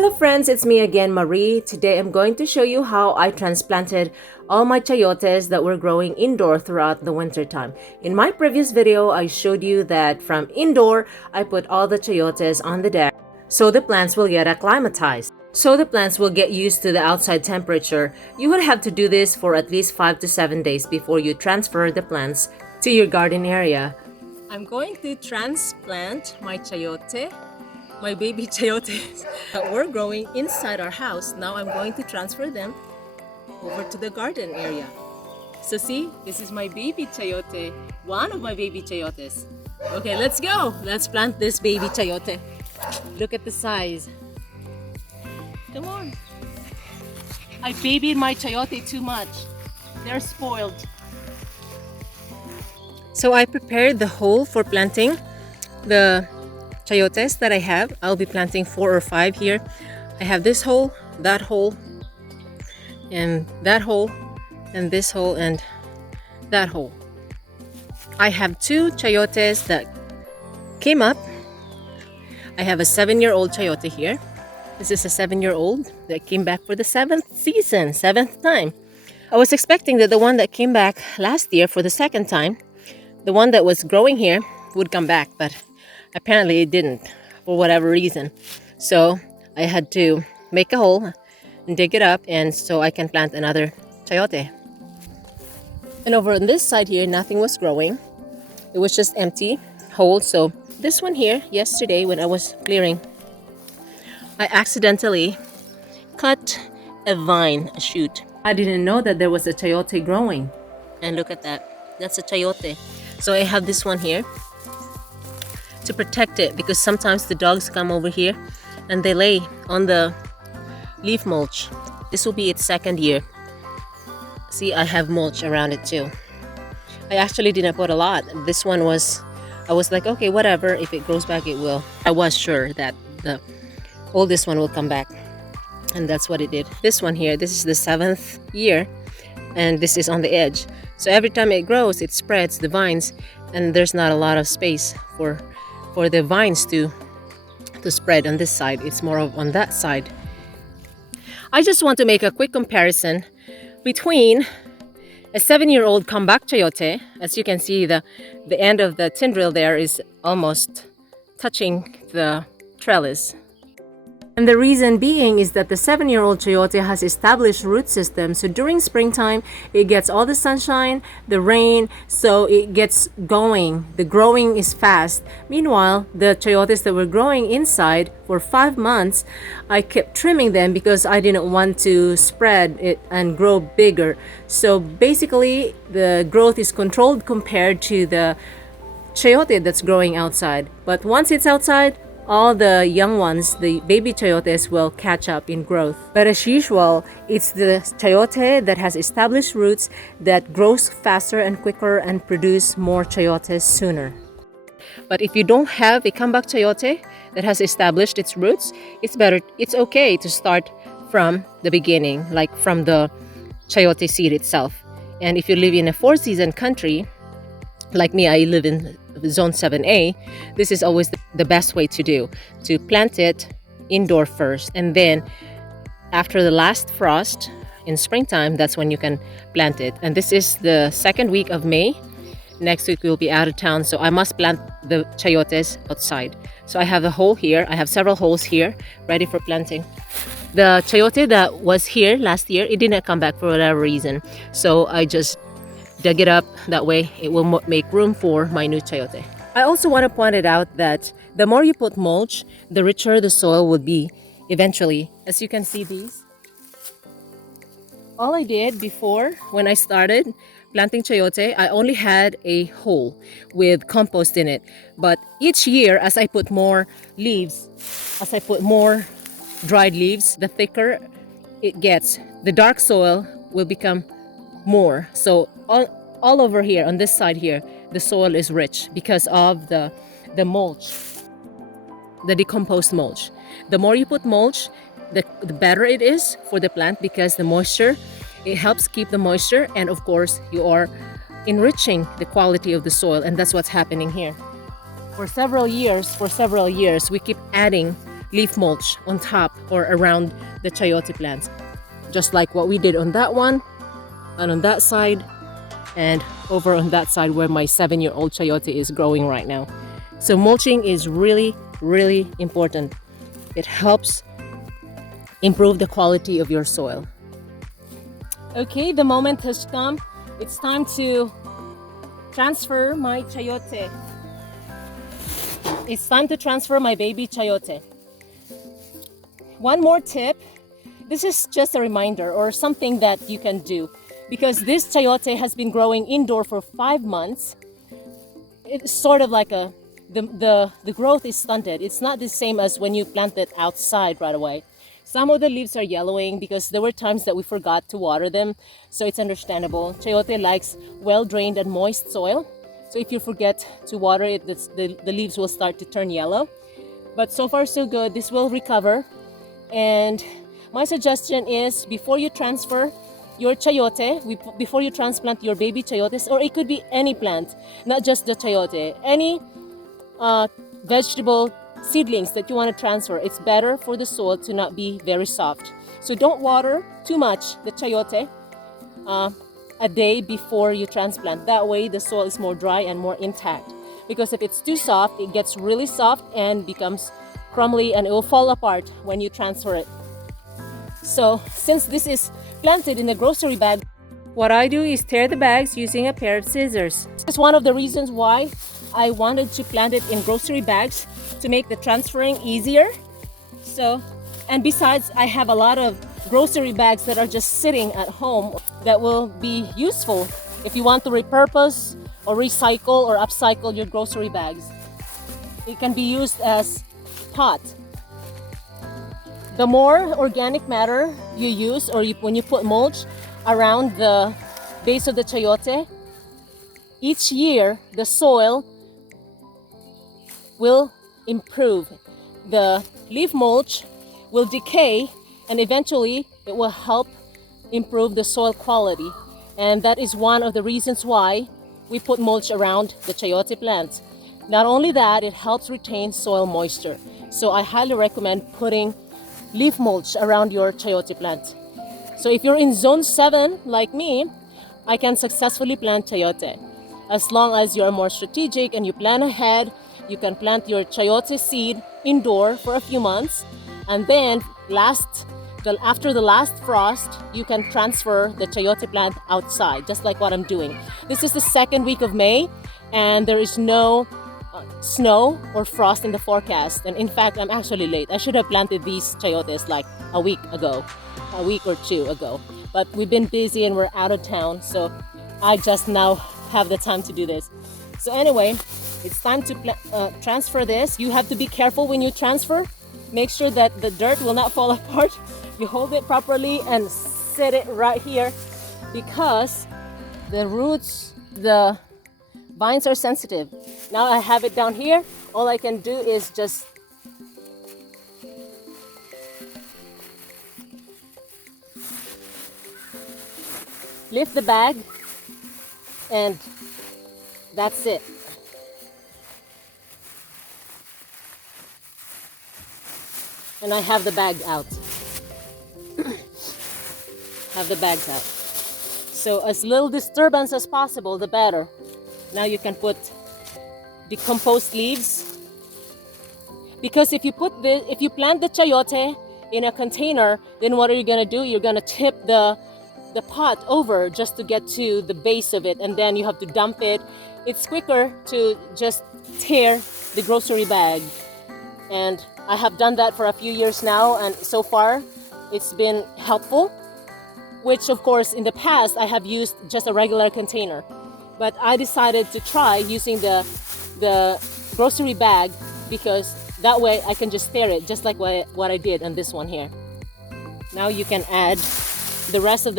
Hello friends, it's me again, Marie. Today I'm going to show you how I transplanted all my chayotes that were growing indoor throughout the winter time. In my previous video, I showed you that from indoor, I put all the chayotes on the deck so the plants will get acclimatized. So the plants will get used to the outside temperature. You would have to do this for at least 5 to 7 days before you transfer the plants to your garden area. I'm going to transplant my chayote, my baby chayotes that were growing inside our house. Now I'm going to transfer them over to the garden area. So see, this is my baby chayote, one of my baby chayotes. Okay, let's go. Let's plant this baby chayote. Look at the size. Come on. I babied my chayote too much. They're spoiled. So I prepared the hole for planting the chayotes that I have. I'll be planting 4 or 5 here. I have this hole, that hole, and that hole, and this hole, and that hole. I have 2 chayotes that came up. I have a 7-year-old chayote here. This is a 7-year-old that came back for the 7th season, 7th time. I was expecting that the one that came back last year for the 2nd time, the one that was growing here, would come back, but apparently it didn't for whatever reason. So I had to make a hole and dig it up, and so I can plant another chayote. And over on this side here, nothing was growing. It was just empty hole. So this one here, yesterday when I was clearing, I accidentally cut a vine, a shoot. I didn't know that there was a chayote growing. And look at that. That's a chayote. So I have this one here to protect it, because sometimes the dogs come over here and they lay on the leaf mulch. This will be its 2nd year. See, I have mulch around it too. I actually didn't put a lot. This one was, I was like, okay, whatever, if it grows back, it will. I was sure that the oldest one will come back, and that's what it did. This one here, this is the 7th year, and this is on the edge. So every time it grows, it spreads the vines, and there's not a lot of space for the vines to spread on this side. It's more of on that side. I just want to make a quick comparison between a 7-year-old comeback chayote. As you can see, the end of the tendril there is almost touching the trellis. And the reason being is that the 7-year-old chayote has established root system. So during springtime, it gets all the sunshine, the rain, so it gets going. The growing is fast. Meanwhile, the chayotes that were growing inside for 5 months, I kept trimming them because I didn't want to spread it and grow bigger. So basically, the growth is controlled compared to the chayote that's growing outside. But once it's outside, all the young ones, the baby chayotes, will catch up in growth. But as usual, it's the chayote that has established roots that grows faster and quicker and produce more chayotes sooner. But if you don't have a comeback chayote that has established its roots, it's okay to start from the beginning, like from the chayote seed itself. And if you live in a 4-season country, like me, I live in Zone 7A, this is always the best way to do, to plant it indoor first, and then after the last frost in springtime, that's when you can plant it. And this is the 2nd week of May. Next week we'll be out of town, so I must plant the chayotes outside. So I have a hole here. I have several holes here ready for planting. The chayote that was here last year, it didn't come back for whatever reason, so I just dug it up. That way it will make room for my new chayote. I also want to point it out that the more you put mulch, the richer the soil will be eventually. As you can see, these, all I did before, when I started planting chayote, I only had a hole with compost in it. But each year, as I put more leaves, as I put more dried leaves, the thicker it gets. The dark soil will become more. So all over here on this side here, the soil is rich because of the mulch, the decomposed mulch. The more you put mulch, the better it is for the plant, because the moisture, it helps keep the moisture, and of course you are enriching the quality of the soil, and that's what's happening here. For several years we keep adding leaf mulch on top or around the chayote plants, just like what we did on that one and on that side and over on that side where my 7-year-old chayote is growing right now. So mulching is really, really important. It helps improve the quality of your soil. Okay, the moment has come. It's time to transfer my chayote. It's time to transfer my baby chayote. One more tip. This is just a reminder or something that you can do, because this chayote has been growing indoor for 5 months. It's sort of like the growth is stunted. It's not the same as when you plant it outside right away. Some of the leaves are yellowing because there were times that we forgot to water them, so it's understandable. Chayote likes well-drained and moist soil, so if you forget to water it, the leaves will start to turn yellow. But so far so good. This will recover. And my suggestion is, before you transfer your chayote, before you transplant your baby chayotes, or it could be any plant, not just the chayote, any vegetable seedlings that you want to transfer, it's better for the soil to not be very soft. So don't water too much the chayote a day before you transplant. That way the soil is more dry and more intact. Because if it's too soft, it gets really soft and becomes crumbly and it will fall apart when you transfer it. So since this is planted in a grocery bag, what I do is tear the bags using a pair of scissors. It's one of the reasons why I wanted to plant it in grocery bags, to make the transferring easier. So, and besides, I have a lot of grocery bags that are just sitting at home that will be useful if you want to repurpose or recycle or upcycle your grocery bags. It can be used as pot. The more organic matter you use, or when you put mulch around the base of the chayote, each year the soil will improve. The leaf mulch will decay and eventually it will help improve the soil quality. And that is one of the reasons why we put mulch around the chayote plants. Not only that, it helps retain soil moisture. So I highly recommend putting leaf mulch around your chayote plant. So if you're in zone 7 like me, I can successfully plant chayote. As long as you're more strategic and you plan ahead, you can plant your chayote seed indoor for a few months, and then after the last frost, you can transfer the chayote plant outside, just like what I'm doing. This is the 2nd week of May, and there is no snow or frost in the forecast. And in fact, I'm actually late. I should have planted these chayotes like a week or 2 ago. But we've been busy and we're out of town, so I just now have the time to do this. So anyway, it's time to transfer this. You have to be careful when you transfer. Make sure that the dirt will not fall apart. You hold it properly and set it right here, because the roots, the vines are sensitive. Now I have it down here. All I can do is just lift the bag, and that's it. And I have the bag out. Have the bags out. So as little disturbance as possible, the better. Now you can put decomposed leaves. Because if you plant the chayote in a container, then what are you gonna do? You're gonna tip the pot over just to get to the base of it, and then you have to dump it. It's quicker to just tear the grocery bag. And I have done that for a few years now, and so far it's been helpful, which of course in the past I have used just a regular container, but I decided to try using the grocery bag, because that way I can just tear it just like what I did on this one here. Now you can add the rest of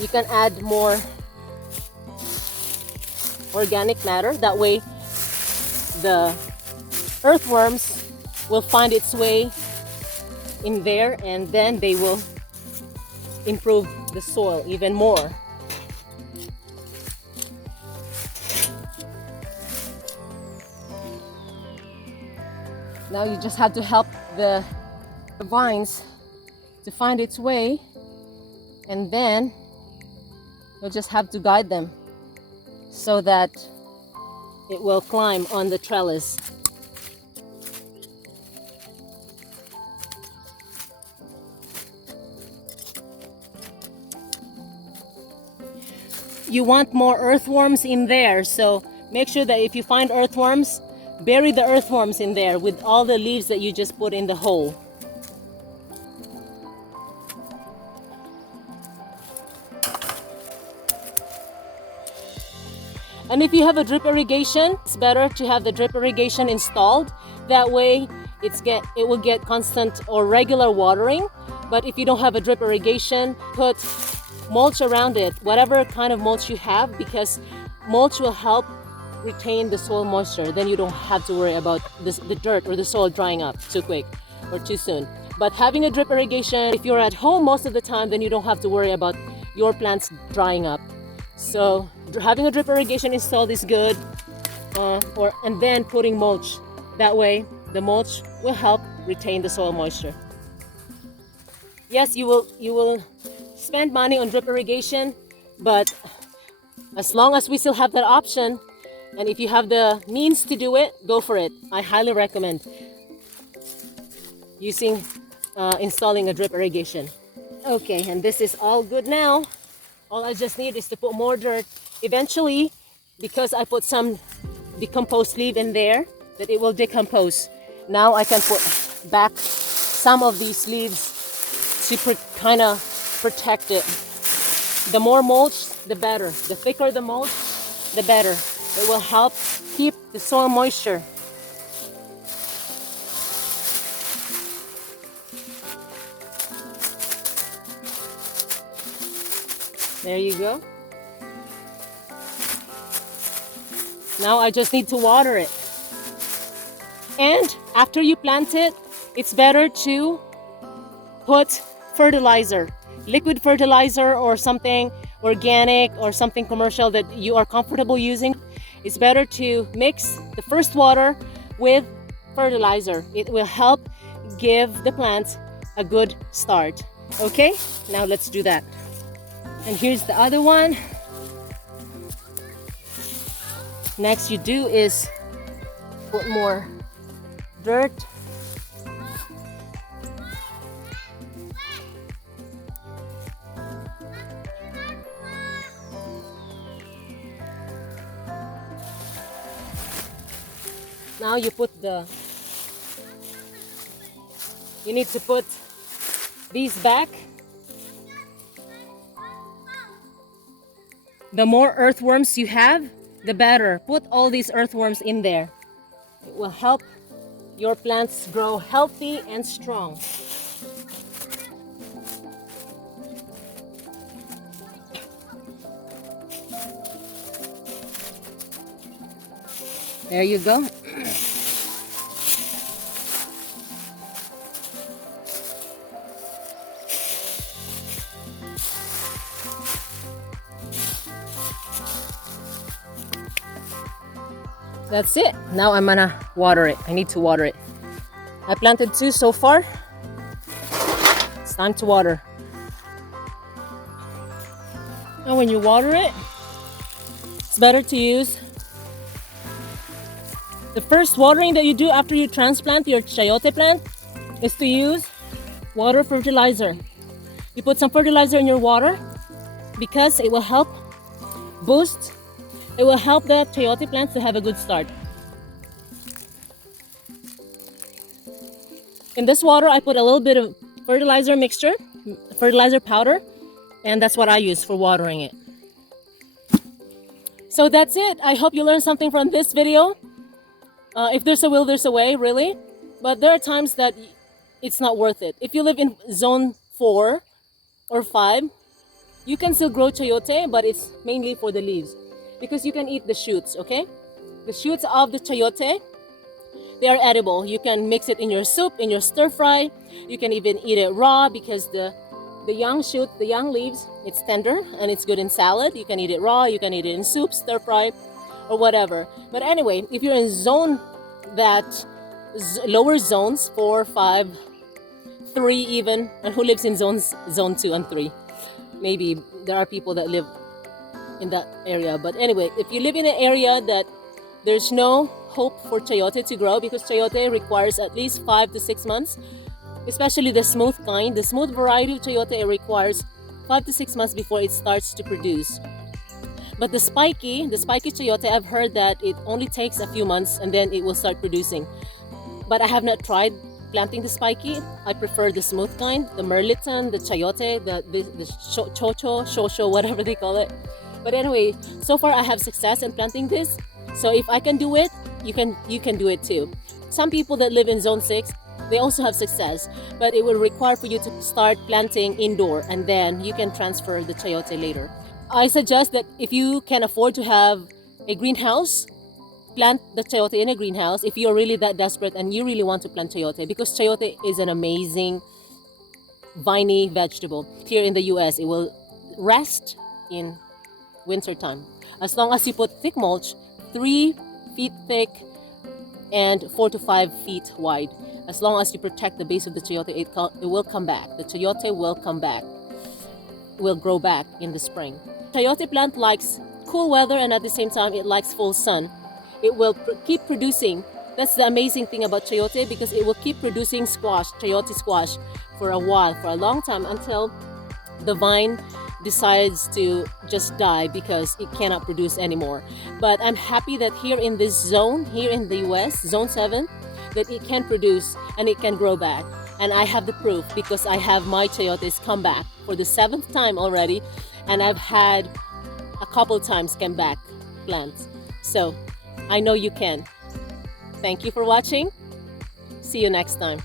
you can add more organic matter. That way the earthworms will find its way in there, and then they will improve the soil even more. Now you just have to help the vines to find its way, and then you'll just have to guide them so that it will climb on the trellis. You want more earthworms in there, so make sure that if you find earthworms, bury the earthworms in there with all the leaves that you just put in the hole. And if you have a drip irrigation, it's better to have the drip irrigation installed. That way it will get constant or regular watering. But if you don't have a drip irrigation, put mulch around it, whatever kind of mulch you have, because mulch will help retain the soil moisture. Then you don't have to worry about the dirt or the soil drying up too quick or too soon. But having a drip irrigation, if you're at home most of the time, then you don't have to worry about your plants drying up. So having a drip irrigation installed is good, and then putting mulch. That way the mulch will help retain the soil moisture. Yes, you will spend money on drip irrigation, but as long as we still have that option, and if you have the means to do it, go for it. I highly recommend installing a drip irrigation. Okay, and this is all good now. All I just need is to put more dirt. Eventually, because I put some decomposed leaf in there, that it will decompose. Now I can put back some of these leaves to kind of protect it. The more mulch, the better. The thicker the mulch, the better. It will help keep the soil moisture. There you go. Now I just need to water it. And after you plant it, it's better to put fertilizer, liquid fertilizer or something organic or something commercial that you are comfortable using. It's better to mix the first water with fertilizer. It will help give the plants a good start. Okay, now let's do that. And here's the other one. Next you do is put more dirt. Now you need to put these back. The more earthworms you have, the better. Put all these earthworms in there. It will help your plants grow healthy and strong. There you go. That's it. Now I'm gonna water it. I need to water it. I planted 2 so far. It's time to water. Now when you water it, it's better to use the first watering that you do after you transplant your chayote plant is to use water fertilizer. You put some fertilizer in your water because it will help boost. It will help the chayote plants to have a good start. In this water, I put a little bit of fertilizer mixture, fertilizer powder, and that's what I use for watering it. So that's it. I hope you learned something from this video. If there's a will, there's a way, really. But there are times that it's not worth it. If you live in zone 4 or 5, you can still grow chayote, but it's mainly for the leaves. Because you can eat the shoots, okay? The shoots of the chayote, they are edible. You can mix it in your soup, in your stir fry. You can even eat it raw because the young shoot, the young leaves, it's tender and it's good in salad. You can eat it raw, you can eat it in soup, stir fry, or whatever. But anyway, if you're in zone lower zones, 4, 5, 3 even, and who lives in zone 2 and 3. Maybe there are people that live in that area, but anyway, if you live in an area that there's no hope for chayote to grow, because chayote requires at least 5 to 6 months, especially the smooth kind, the smooth variety of chayote, it requires 5 to 6 months before it starts to produce. But the spiky chayote, I've heard that it only takes a few months and then it will start producing. But I have not tried planting the spiky. I prefer the smooth kind, the merliton, the chayote, the shosho, whatever they call it. But anyway, so far I have success in planting this. So if I can do it, you can do it too. Some people that live in zone 6, they also have success, but it will require for you to start planting indoor, and then you can transfer the chayote later. I suggest that if you can afford to have a greenhouse, plant the chayote in a greenhouse if you're really that desperate and you really want to plant chayote, because chayote is an amazing viney vegetable. Here in the US, it will rest in winter time. As long as you put thick mulch, 3 feet thick and 4 to 5 feet wide. As long as you protect the base of the chayote, it will come back. The chayote will come back, will grow back in the spring. Chayote plant likes cool weather, and at the same time it likes full sun. It will keep producing. That's the amazing thing about chayote, because it will keep producing squash, chayote squash, for a while, for a long time, until the vine decides to just die because it cannot produce anymore. But I'm happy that here in this zone, here in the US, zone 7, that it can produce and it can grow back. And I have the proof, because I have my chayotes come back for the 7th time already, and I've had a couple times come back plants. So I know you can. Thank you for watching. See you next time.